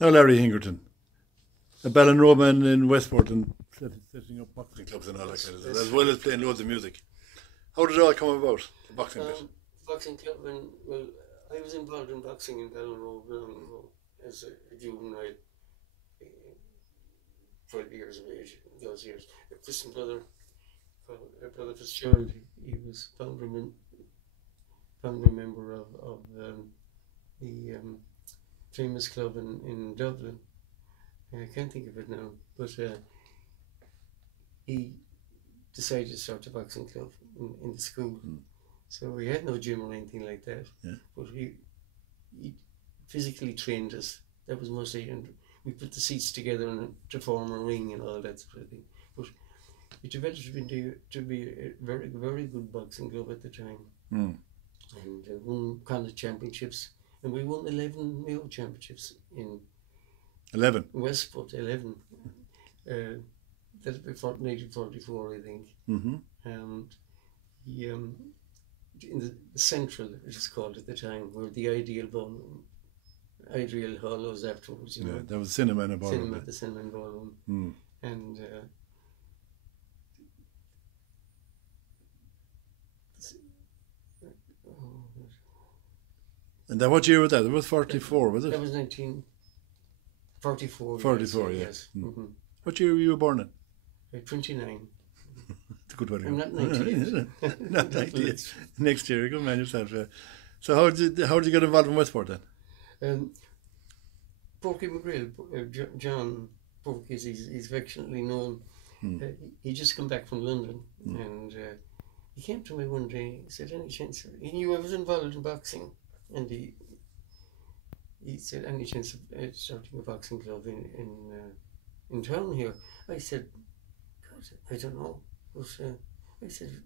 Now Larry Hingerton, a Ballinrobe in Westport and setting up boxing clubs and all that kind of stuff, as well as playing loads of music. How did it all come about, the boxing bit? Boxing club, well, I was involved in boxing in Ballinrobe long ago as a juvenile, 12 years of age, those years. A Christian brother, Brother Fitzgerald, he was founding member of the famous club in Dublin. I can't think of it now, but he decided to start a boxing club in the school. So he had no gym or anything like that, but he physically trained us. That was mostly, and we put the seats together to form a ring and all that sort of thing. But it developed to be a very, very good boxing club at the time. And won Connacht championships, and we won 11 Mayo championships in 11? Westport, 11. That's before 1944, I think. And he, in the Central, it was called at the time, where the Ideal Hall was afterwards. You know? There was cinema in a ballroom. The cinema and ballroom. And and then what year was that? It was 44, was it? That was 1944. 44, yes. What year were you born in? 29. It's a good one. I'm not 98. Not 98. Next year, good man yourself. So how did you get involved in Westport then? Porky McGrail, John Porky, he's affectionately known. He just come back from London, and he came to me one day. He said, "Any chance?" He knew I was involved in boxing, and he said, "Any chance of starting a boxing club in town here?" I said, "God, I don't know." But I said,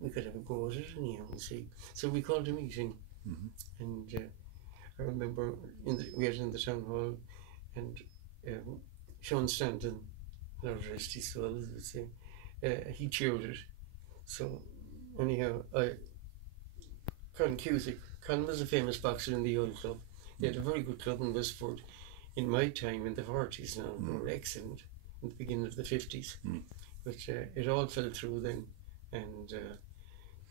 "We could have a go at it anyhow and see." So we called a meeting, and I remember we had it in the town hall, and Sean Stanton, Lord rest his soul, as we say, he chaired it. So anyhow, Colin Cusick, Colin was a famous boxer in the old club. They had a very good club in Westport in my time in the 40s now. They were excellent in the beginning of the 50s. But it all fell through then, and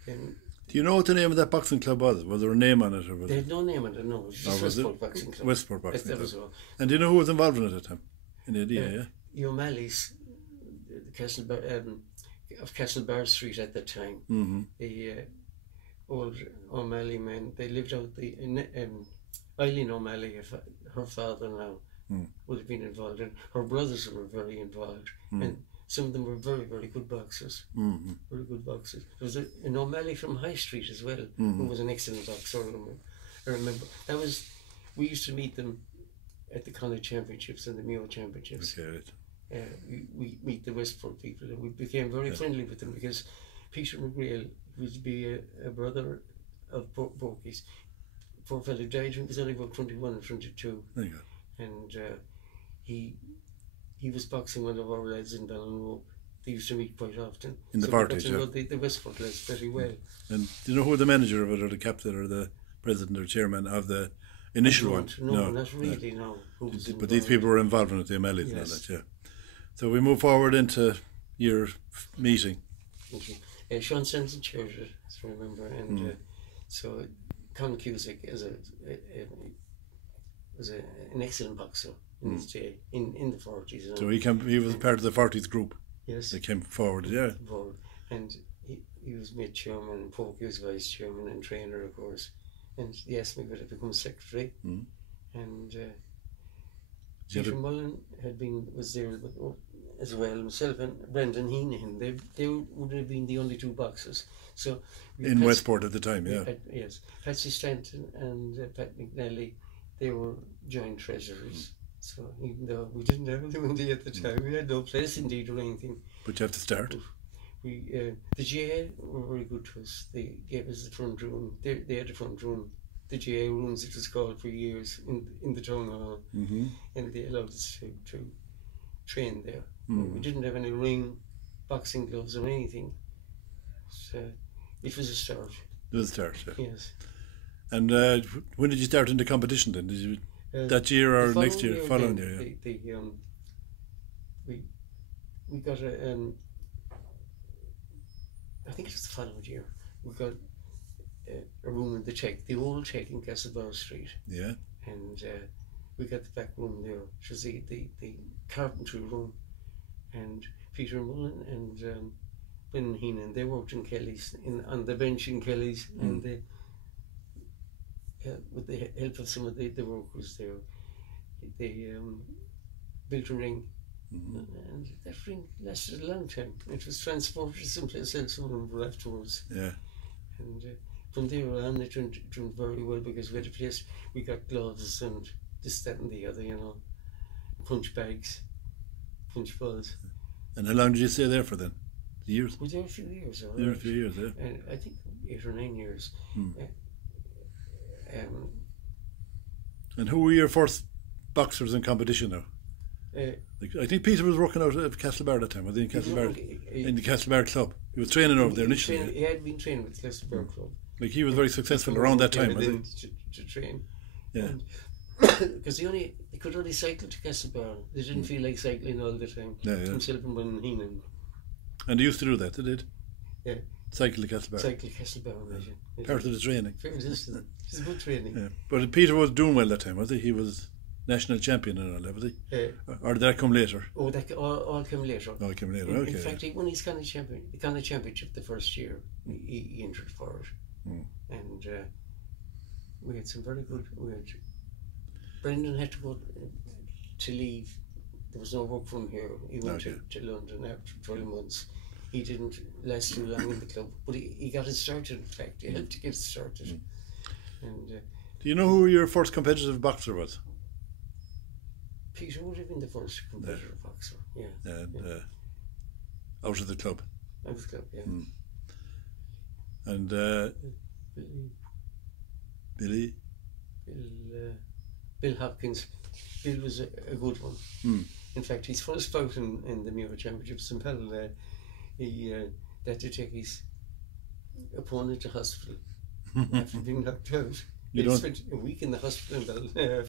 then. Do you know what the name of that boxing club was? Was there a name on it? Or was they had no name on it, no. It was just Westport Boxing Club. Westport Boxing Club. That was all. And do you know who was involved in it at the time? Any idea, The O'Malley's, of Castlebar Street at that time. The old O'Malley men, they lived out Eileen O'Malley, her father now, would have been involved, and her brothers were very involved. And some of them were very, very good boxers. Very good boxers. There was an O'Malley from High Street as well, who was an excellent boxer. I remember. We used to meet them at the Connacht Championships and the Mayo Championships. Okay, right. We meet the Westport people, and we became very friendly with them because Peter McGrail was to be a brother of Porky's. Poor fellow died when he was only about 21 or 22. There you go. And he was boxing one of our lads in Ballinrobe. They used to meet quite often. In the 40s, yeah. The Westport lads very well. And do you know who the manager of it, or the captain, or the president or chairman of the initial one? No, not really, no. But these people were involved in it, the O'Malley's and all that, yeah. So we move forward into your meeting. Sean Stanton chaired it, as I remember, and so Colin Cusick was an excellent boxer in his day, in the 40s. So he was part of the 40s group. Yes. They came forward, yeah. And he was made chairman, and Porky was vice chairman and trainer, of course. And he asked me would I become secretary. And Peter Mullen was there as well, himself and Brendan Heenan. They would have been the only two boxers. So in Westport at the time, yeah. Yes. Patsy Stanton and Pat McNally, they were joint treasurers. So even though we didn't have any money at the time, we had no place indeed or anything. But you have to start. The GA were very good to us. They gave us the front room. They had the front room, the GA rooms it was called for years in the town hall, and they allowed us to train there. We didn't have any ring, boxing gloves or anything. So it was a start. It was a start, yeah. Yes. And when did you start in the competition then? Did you that year or the next year, following then, year. Yeah. We got I think it was the following year. We got a room in the Czech, the old Czech in Castlebar Street. Yeah. And we got the back room there, which was the carpentry room. And Peter Mullen and Ben Heenan, they worked in Kelly's, on the bench in Kelly's, and they, with the help of some of the workers there, they built a ring. And that ring lasted a long time. It was transported to someplace else afterwards. Yeah. And from there on, it went very well, because we had a place, we got gloves and this, that, and the other, you know, punch bags, punch balls. And how long did you stay there for then? Years? We were there a few years. There a few years, yeah. And I think 8 or 9 years. And who were your first boxers in competition now? I think Peter was working out at Castlebar at that time. Was he in Castlebar? In the Castlebar club. He was training over there initially. He had been training with the Castlebar club. Like, he was very successful around that time, was he? To train. Yeah. Because they could only cycle to Castlebar. They didn't feel like cycling all the time. Yeah, yeah. Himself and Ben Heenan. And they used to do that, they did? Yeah. Cycle to Castlebar. Cycle to Castlebar. Yeah. Part of the training. It's good training. Yeah. But Peter was doing well that time, was he? He was national champion and all that, was he? Or did that come later? Oh, that all came later. All came later, okay. In fact, he won his Connacht championship the first year. He entered for it. And we had some very good... Brendan had to go to leave. There was no work from here. He went to London after 12 months. He didn't last too long in the club, but he got it started, in fact. He helped to get it started. And do you know who your first competitive boxer was? Peter would have been the first competitive boxer, yeah. And out of the club? Out of the club, yeah. And Bill Hopkins. Bill was a good one. In fact, his first bout in the Muir Championships in Pell, he had to take his opponent to hospital after being knocked out. He spent a week in the hospital in Bell.